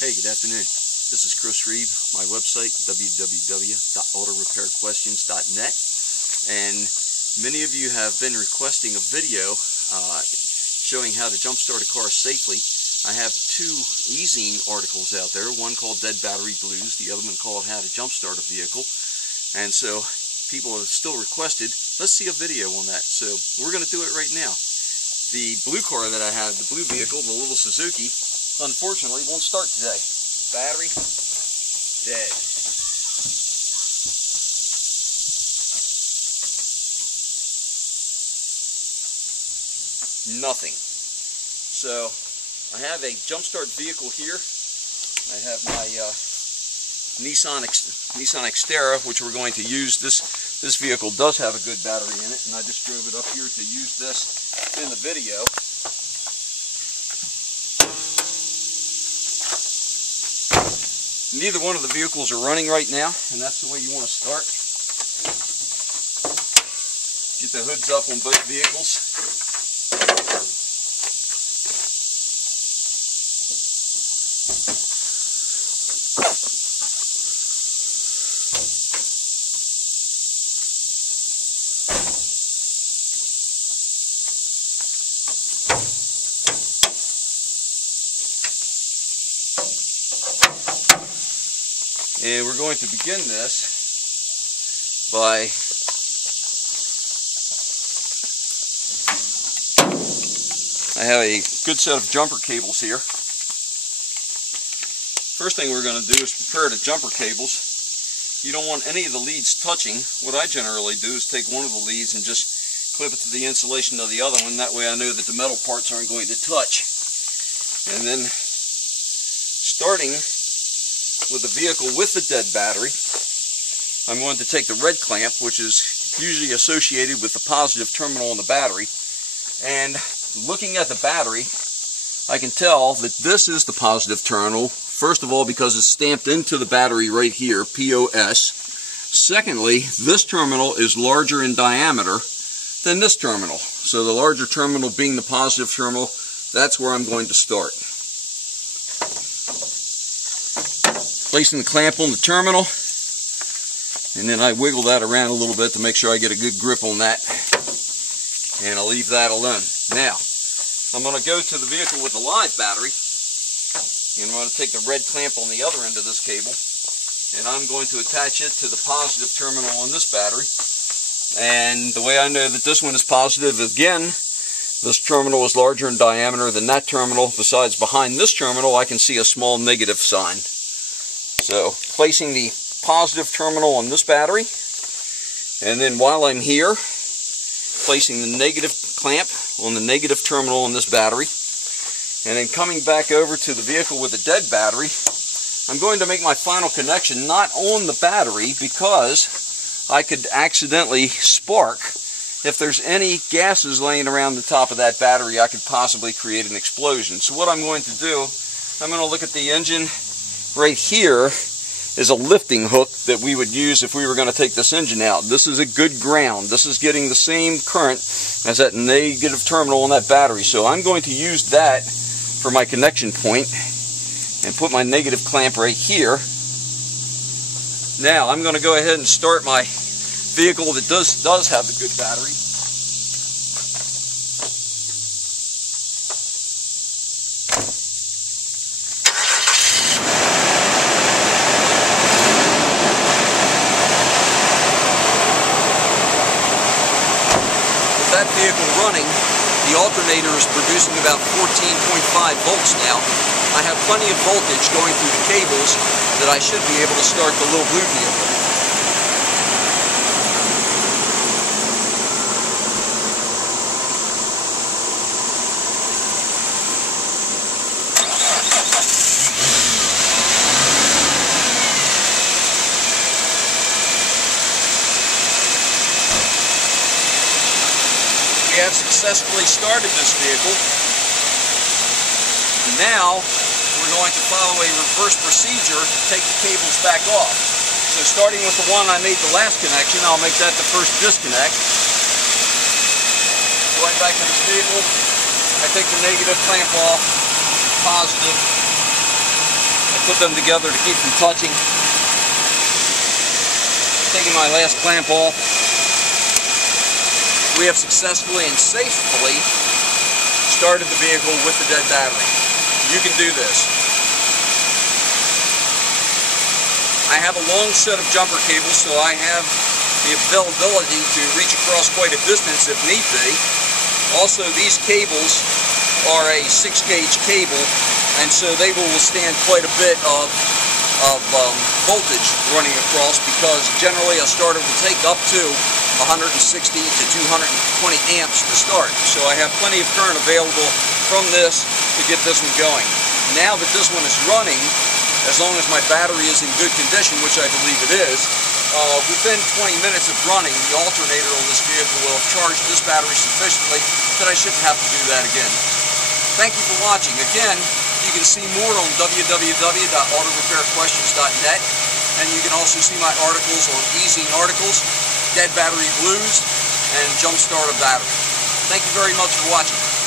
Hey, good afternoon. This is Chris Reeve, my website, www.autorepairquestions.net. And many of you have been requesting a video showing how to jumpstart a car safely. I have two e-zine articles out there, one called Dead Battery Blues, the other one called How to Jumpstart a Vehicle. And so people have still requested, let's see a video on that. So we're going to do it right now. The blue car that I have, the blue vehicle, the little Suzuki, unfortunately won't start today. Battery dead. Nothing. So I have a jumpstart vehicle here. I have my Nissan Xterra, which we're going to use. This vehicle does have a good battery in it, and I just drove it up here to use this in the video. Neither one of the vehicles are running right now, and that's the way you want to start. Get the hoods up on both vehicles. And we're going to begin this by I have a good set of jumper cables here. First thing we're going to do is prepare the jumper cables. You don't want any of the leads touching. What I generally do is take one of the leads and just clip it to the insulation of the other one. That way I know that the metal parts aren't going to touch. And then starting with the vehicle with the dead battery, I'm going to take the red clamp, which is usually associated with the positive terminal on the battery, and looking at the battery, I can tell that this is the positive terminal, first of all because it's stamped into the battery right here, POS. Secondly, this terminal is larger in diameter than this terminal. So the larger terminal being the positive terminal, that's where I'm going to start. Placing the clamp on the terminal, and then I wiggle that around a little bit to make sure I get a good grip on that, and I'll leave that alone. Now, I'm going to go to the vehicle with the live battery, and I'm going to take the red clamp on the other end of this cable, and I'm going to attach it to the positive terminal on this battery. And the way I know that this one is positive, again, this terminal is larger in diameter than that terminal. Besides, behind this terminal, I can see a small negative sign. So, placing the positive terminal on this battery, and then while I'm here, placing the negative clamp on the negative terminal on this battery, and then coming back over to the vehicle with the dead battery, I'm going to make my final connection not on the battery because I could accidentally spark. If there's any gases laying around the top of that battery, I could possibly create an explosion. So what I'm going to do, I'm going to look at the engine. Right here is a lifting hook that we would use if we were going to take this engine out. This is a good ground. This is getting the same current as that negative terminal on that battery. So I'm going to use that for my connection point and put my negative clamp right here. Now I'm going to go ahead and start my vehicle that does have a good battery. That vehicle running, the alternator is producing about 14.5 volts now. I have plenty of voltage going through the cables that I should be able to start the little blue vehicle. We have successfully started this vehicle. Now we're going to follow a reverse procedure to take the cables back off. So starting with the one I made the last connection, I'll make that the first disconnect. Going back to this vehicle, I take the negative clamp off, positive. I put them together to keep from touching. Taking my last clamp off. We have successfully and safely started the vehicle with the dead battery. You can do this. I have a long set of jumper cables, so I have the availability to reach across quite a distance if need be. Also, these cables are a 6-gauge cable, and so they will withstand quite a bit of voltage running across, because generally a starter will take up to 160 to 220 amps to start. So I have plenty of current available from this to get this one going. Now that this one is running, as long as my battery is in good condition, which I believe it is, within 20 minutes of running, the alternator on this vehicle will have charged this battery sufficiently that I shouldn't have to do that again. Thank you for watching. Again, you can see more on www.autorepairquestions.net, and you can also see my articles on e-zine articles, dead battery blues, and jumpstart a battery. Thank you very much for watching.